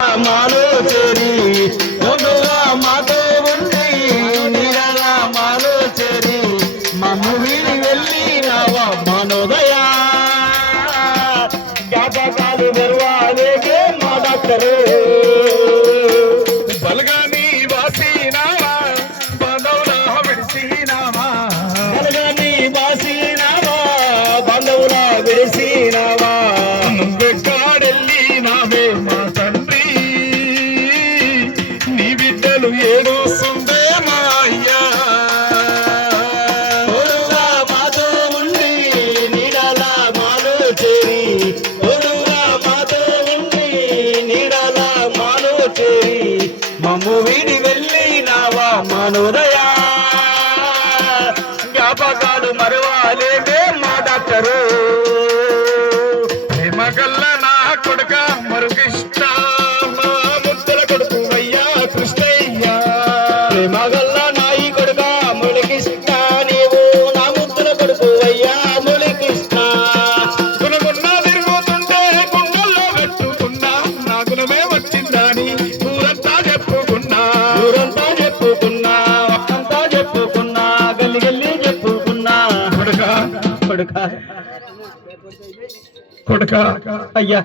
మాలో చేరి ముందుగా మాతో ఉండి నీడలా మాలో చేరి మమ్ము వీడి వెళ్ళినావా మనోదయా జ్ఞాపకాలు గర్వాలేకే మా డాక్టరు బలగాని వాసినావా బంధవులా విడిసినావా బలగాని వాసినావా బంధవులా విడిసినావా నువ్వెక్కాడెళ్ళినావే మా తండ్రి నీ బిడ్డలు ఏడుస్తుందే మా అయ్యా తోడుగా మాతో ఉండి నీడలా మాలో చేరి తోడుగా మాతో ఉండి నీడలా మాలో చేరి మమ్ము వీడి వెళ్ళినావా మనోదయా జ్ఞాపకాలు మరవాలేదే మా డాక్టరు ప్రేమగల్ల నా కొడుక మరుగిష్ట మా ముద్దల కొడుకు అయ్యా కృష్ణయ్యా ప్రేమగల్ల నాయి కొడుక ములికిష్ట నీవు నా ముద్దుల కొడుకు అయ్యా ములికిష్ట గుణగున్నా తిరుగుతుంటే గుండెల్లో పెట్టుకున్నా నా గుణమే వచ్చిందని ఊరంతా చెప్పుకున్నా ఊరంతా చెప్పుకున్నా అంతా చెప్పుకున్నా గల్లి గల్లి చెప్పుకున్నా కొడుక కొడుక కొడుక అయ్యా